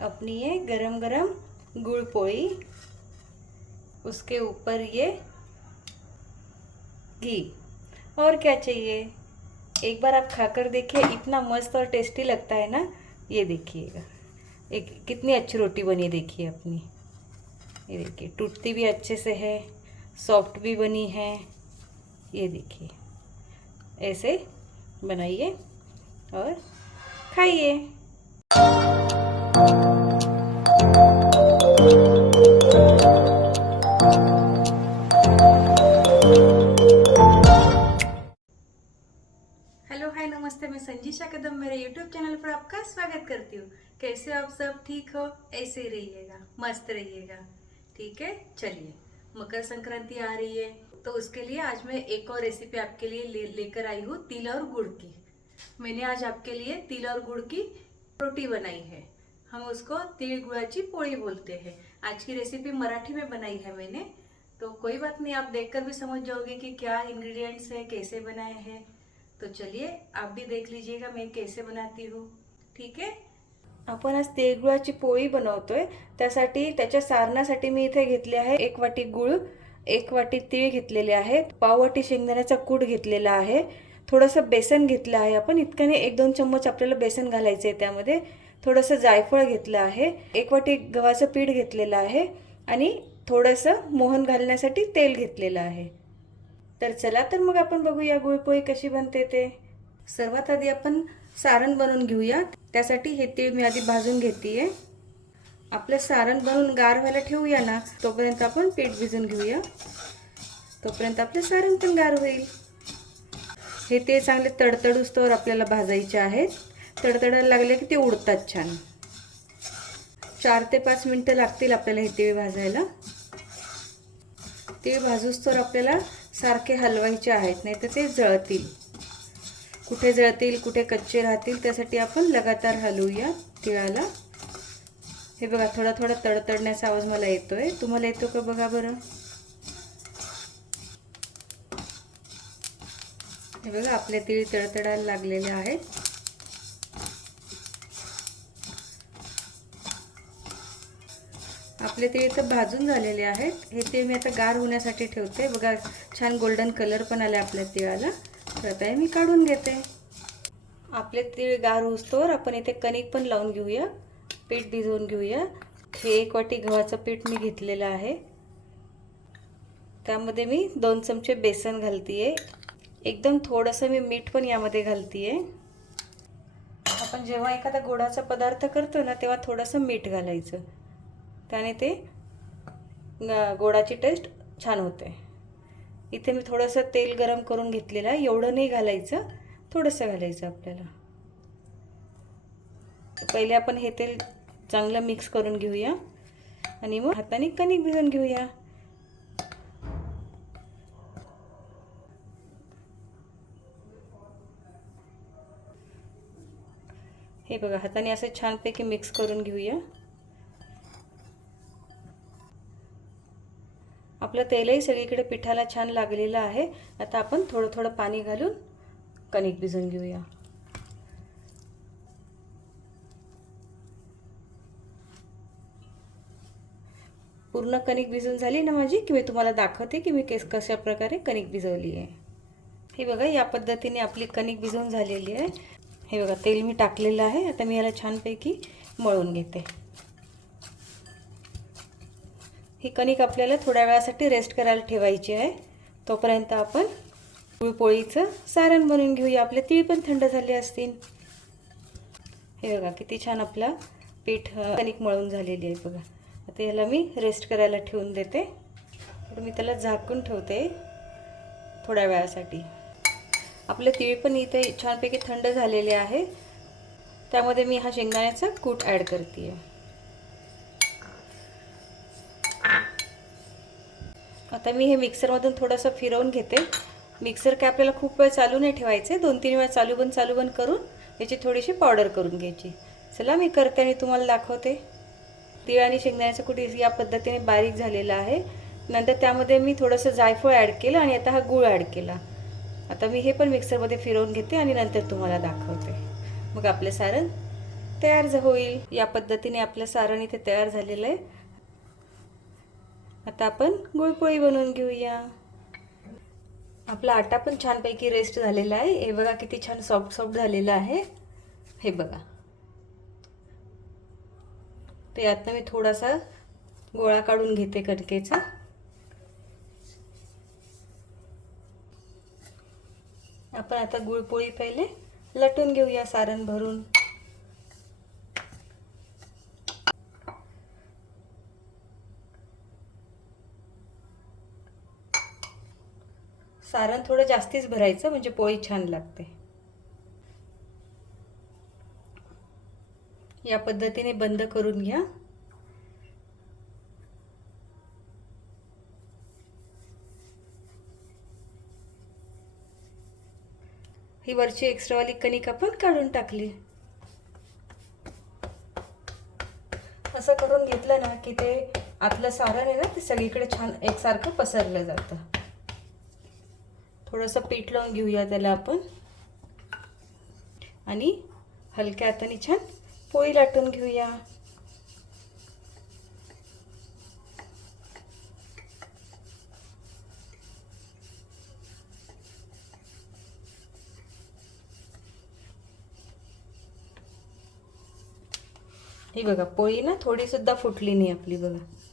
अपनी ये गरम गरम गुड़ पोई, उसके ऊपर ये घी। और क्या चाहिए? एक बार आप खाकर देखिए, इतना मस्त और टेस्टी लगता है ना, ये देखिएगा। एक कितनी अच्छी रोटी बनी देखिए अपनी। ये देखिए, टूटती भी अच्छे से है सॉफ्ट भी बनी है। ये देखिए, ऐसे बनाइए और खाइए। नमस्ते मैं संजीशा कदम मेरे यूट्यूब चैनल पर आपका स्वागत करती हूँ। कैसे आप सब? ठीक हो? ऐसे ही रहिएगा मस्त रहिएगा। ठीक है? चलिए मकर संक्रांति आ रही है। तो उसके लिए आज मैं एक और रेसिपी आपके लिए लेकर ले, आई हूँ तिल और गुड़ की। मैंने आज आपके लिए तिल और गुड़ की रोटी बनाई है। हम उसको तिल गुड़ाची पोळी बोलते हैं। आज की रेसिपी मराठी में बनाई है मैंने। तो कोई बात नहीं आप देखकर भी समझ जाओगे कि क्या इंग्रेडिएंट्स है कैसे बनाए हैं। तो चलिए आप भी देख लीजिएगा मैं कैसे बनाती हूँ। ठीक है? आपण आज तिळगुळाची पोळी बनवतोय. त्यासाठी त्याच्या सारणासाठी मी इथे घेतले आहे एक वाटी गुळ एक वाटी तीळ घेतलेले आहे पाव वाटी शेंगदाण्याचा कूट घेतलेला आहे थोडंसं बेसन घेतलं आहे आपण इतक्याने एक दोन चम्मच आपल्याला बेसन घालायचं आहे त्यामध्ये. थोडंसं जायफळ घेतलं आहे. एक वाटी गव्हाचं पीठ घेतलेलं आहे आणि थोडंसं मोहन घालण्यासाठी तेल घेतलेलं आहे. तर चला तर मग आपण बघूया गुळपोळी कशी बनते ते. सर्वात आधी आपण सारण बनवून घेऊया. त्यासाठी हे तीळ मी आधी भाजून घेते आपलं सारण बनवून गार व्हायला ठेवूया ना तोपर्यंत आपण पीठ भिजून घेऊया. तोपर्यंत आपलं सारण पण गार होईल. हे ते चांगले तडतडूस्तवर आपल्याला भाजायचे आहेत. तडतडायला लागले की ते उडतात छान. चार ते पाच मिनटं लागतील आपल्याला हे तीळ भाजायला. तीळ तर आपल्याला सारखे हलवायचे आहेत नाही तर ते जळतील. कुठे जळतील कुठे कच्चे राहतील त्यासाठी आपण लगातार हलवूया तिळाला. हे बघा थोडा थोडा तडतडण्याचा आवाज मला येतोय. तुम्हाला येतो का बघा बरं? हे बघा आपले तीळ तडतडायला लागलेले आहेत. आपले ते इथं भाजून झालेले आहेत. हे ते मी आता गार होण्यासाठी ठेवते. बघा छान गोल्डन कलर पण आले आपल्या तिळाला. तर आता हे मी काढून घेते. आपले तीळ गार होस्तोवर आपण इथे कणिक पण लावून घेऊया. पीठ भिजवून घेऊया. हे एक वाटी गव्हाचं पीठ मी घेतलेलं आहे. त्यामध्ये मी दोन चमचे बेसन घालतीये. एकदम थोडंसं मी मीठ पण यामध्ये घालतीये. आपण जेव्हा एखादा गोडाचा पदार्थ करतो ना तेव्हा थोडंसं मीठ घालायचं. त्याने ते गोडाची टेस्ट छान होते. इथे मी थोडंसं तेल गरम करून घेतलेलं आहे. एवढं नाही घालायचं. थोडंसं घालायचं आपल्याला. पहिले आपण हे तेल चांगलं मिक्स करून घेऊया. आणि मग हाताने कणिक भिजून घेऊया. हे बघा हाताने असं छानपैकी मिक्स करून घेऊया. आपलं तेलही सगळीकडे पिठाला छान लागलेलं आहे. आता आपण थोडं थोडं पाणी घालून कणिक भिजून घेऊया. पूर्ण कणिक भिजून झाली ना माझी? की मी तुम्हाला दाखवते की मी केस कशा प्रकारे कणिक भिजवली आहे? हे बघा या पद्धतीने आपली कणिक भिजवून झालेली आहे. हे बघा तेल मी टाकलेलं आहे. आता मी याला छानपैकी मळून घेते. ही कणिक आपल्याला थोड्या वेळासाठी रेस्ट करायला ठेवायची आहे. तोपर्यंत आपण गुळपोळीचं सारण बनवून घेऊया. आपले तीळ पण थंड झाले असतील. हे बघा किती छान आपला पीठ कणिक मळून झालेली आहे बघा. आता याला मी रेस्ट करायला ठेवून देते. मी त्याला झाकून ठेवते थोड्या वेळासाठी. आपले तीळ पण इथे छानपैकी थंड झालेले आहे. त्यामध्ये मी हा शेंगदाण्याचा कूट ॲड करते आहे आता मी हे मिक्सरमधून थोडंसं फिरवून घेते. मिक्सर काय आपल्याला खूप वेळ चालू नाही ठेवायचे. दोन तीन वेळा चालू बंद चालू बंद करून याची थोडीशी पावडर करून घ्यायची. चला मी करते आणि तुम्हाला दाखवते. तीळ आणि शेंगदाण्याचं कुठे या पद्धतीने बारीक झालेलं आहे. नंतर त्यामध्ये मी थोडंसं जायफळ ॲड केलं आणि आता हा गूळ ॲड केला. आता मी हे पण मिक्सरमध्ये फिरवून घेते आणि नंतर तुम्हाला दाखवते. मग आपलं सारण तयार होईल. या पद्धतीने आपलं सारण इथे तयार झालेलं आहे. आता आपण गुळपोळी बनवून घेऊया. आपला आटा पण छानपैकी रेस्ट झालेला आहे. हे बघा किती छान सॉफ्ट सॉफ्ट झालेलं आहे. हे बघा. तर यातनं मी थोडासा गोळा काढून घेते कणकेचा. आपण आता गुळपोळी पहिले लटून घेऊया सारण भरून. सारण थोडं जास्तीच भरायचं म्हणजे पोळी छान लागते. या पद्धतीने बंद करून घ्या. ही वरची एक्स्ट्रावाली कणिक आपण काढून टाकली. असं करून घेतलं ना की ते आतलं सारण आहे ना ते सगळीकडे छान एकसारखं पसरलं जातं. थोडंसं पीठ लावून घेऊया त्याला आपण. आणि हलक्या हाताने छान पोळी लाटून घेऊया. ही बघा पोळी ना थोडीसुद्धा फुटली नाही आपली बघा.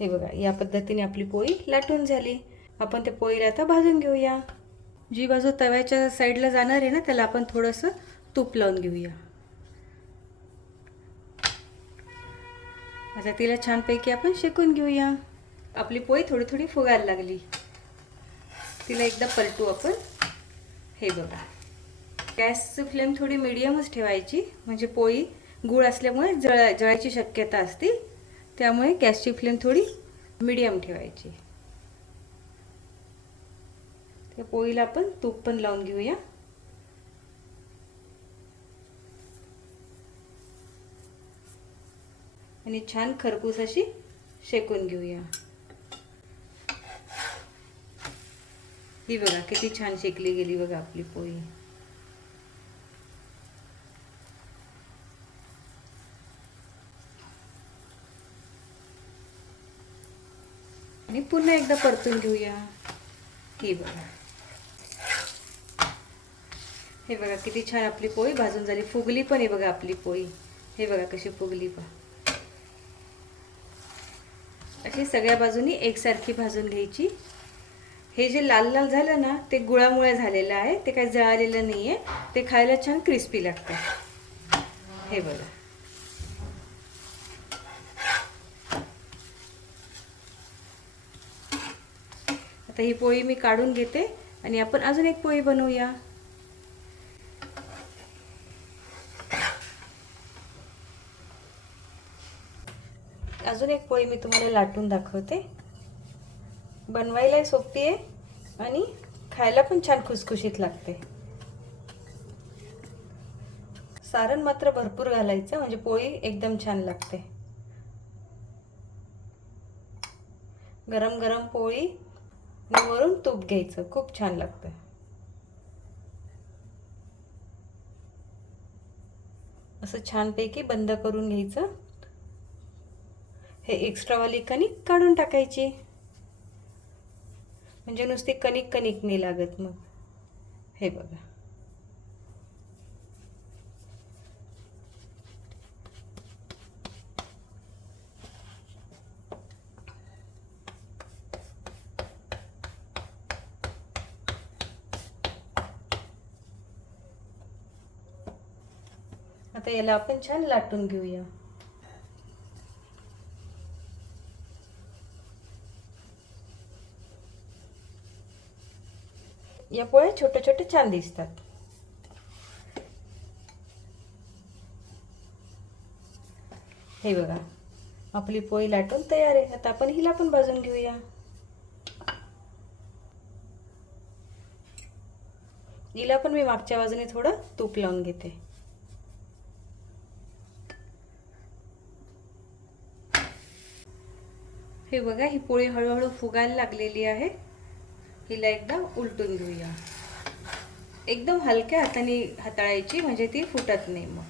हे बघा या पद्धतीने आपली पोळी लाटून झाली. आपण त्या पोळीला आता भाजून घेऊया. जी बाजू तव्याच्या साईडला जाणार आहे ना त्याला आपण थोडंसं तूप लावून घेऊया. आता तिला छानपैकी आपण शेकून घेऊया. आपली पोळी थोडी थोडी फुगायला लागली. तिला एकदा पलटू आपण. हे बघा. गॅसचं फ्लेम थोडी मिडियमच ठेवायची. म्हणजे पोळी गूळ असल्यामुळे जळ जळायची शक्यता असते. त्यामुळे गॅसची फ्लेम थोडी मिडियम ठेवायची. त्या पोळीला आपण तूप पण लावून घेऊया. आणि छान खरपूस अशी शेकून घेऊया. ही बघा किती छान शेकली गेली बघा आपली पोळी. आणि पुन्हा एकदा परतून घेऊया. ही बघा. हे बघा किती छान आपली पोळी भाजून झाली. फुगली पण आहे बघा आपली पोळी. हे बघा कशी फुगली पण. अशी सगळ्या बाजूनी एकसारखी भाजून घ्यायची. हे जे लाल लाल झालं ना ते गुळामुळे झालेलं आहे. ते काही जळालेलं नाही आहे ते खायला छान क्रिस्पी लागतं. हे बघा. आता ही पोळी मी काढून घेते आणि आपण अजून एक पोळी बनवूया. अजून एक पोळी मी तुम्हाला लाटून दाखवते. बनवायला सोपी आहे आणि खायला पण छान खुसखुशीत लागते. सारण मात्र भरपूर घालायचं म्हणजे पोळी एकदम छान लागते. गरम गरम पोळी वरून तूप घ्यायचं. खूप छान लागतं असं छानपैकी बंद करून घ्यायचं. हे एक्स्ट्रावाली कणिक काढून टाकायची. म्हणजे नुसती कणिक कणिक नाही लागत मग. हे बघा. आता याला आपण छान लाटून घेऊया. या पोळ्या छोट्या छोट्या छान दिसतात. हे बघा आपली पोळी लाटून तयार आहे. आता आपण हिला पण भाजून घेऊया. हिला पण मी मागच्या बाजूने थोडं तूप लावून घेते. हे बघा ही पोळी हळूहळू फुगायला लागलेली आहे. हिला एकदा उलटून घेऊया. एकदम हलक्या हाताने हाताळायची म्हणजे ती फुटत नाही मग.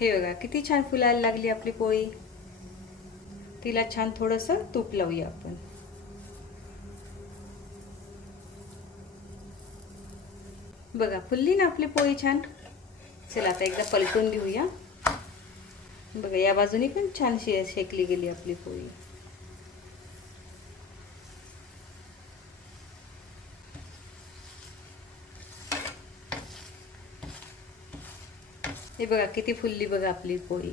हे बघा किती छान फुलायला लागली आपली पोळी. तिला छान थोडंसं तूप लावूया आपण. बघा फुलली ना आपली पोळी छान? चला आता एकदा पलटून घेऊया. बघा या बाजूनी पण छान शे शेकली गेली आपली पोळी. हे बघा किती फुलली बघा आपली पोळी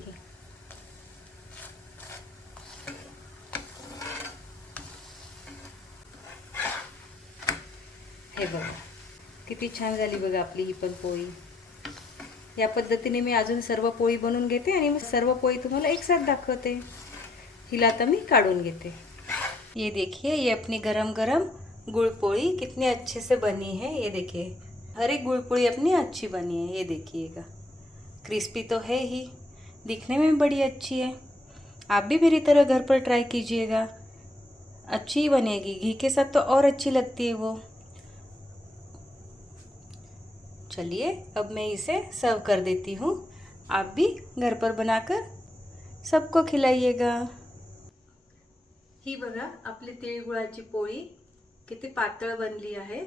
हे बघा किती छान झाली बघा आपली ही पण पोळी या पद्धतीने मी अजून सर्व पोळी बनवून घेते आणि मग सर्व पोळी तुम्हाला एक साथ दाखवते. हिला आता मी काढून घेते. ये देखिए ये अपनी गरम गरम गुळपोळी कितनी अच्छे से बनी है ये देखिए. हर एक गुड़ अपनी अच्छी बनी है ये देखिएगा. क्रिस्पी तो है ही, दिखने में बड़ी अच्छी है। आप भी मेरी तरह घर पर ट्राई कीजिएगा। अच्छी बनेगी, घी के साथ तो और अच्छी लगती है वो। चलिए, अब मैं इसे सर्व कर देती हूँ। आप भी घर पर बनाकर सबको खिलाइएगा। ही बघा, आपली तिळगुळाची पोळी किती पातळ बनली आहे.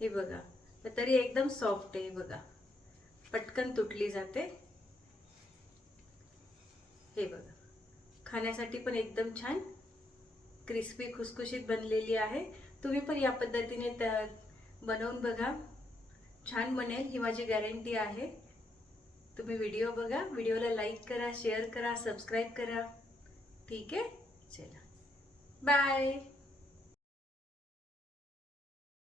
हे बघा, तरी एकदम सॉफ्ट आहे बघा. पटकन तुटली जाते. हे बघा. खाण्यासाठी पण एकदम छान क्रिस्पी खुसखुशीत बनलेली आहे. तुम्ही पण या पद्धतीने त- बनवून बघा. छान बनेल ही माझी गॅरंटी आहे. तुम्ही व्हिडिओ बघा. व्हिडिओला लाईक करा शेअर करा सबस्क्राईब करा. ठीक आहे? चला. बाय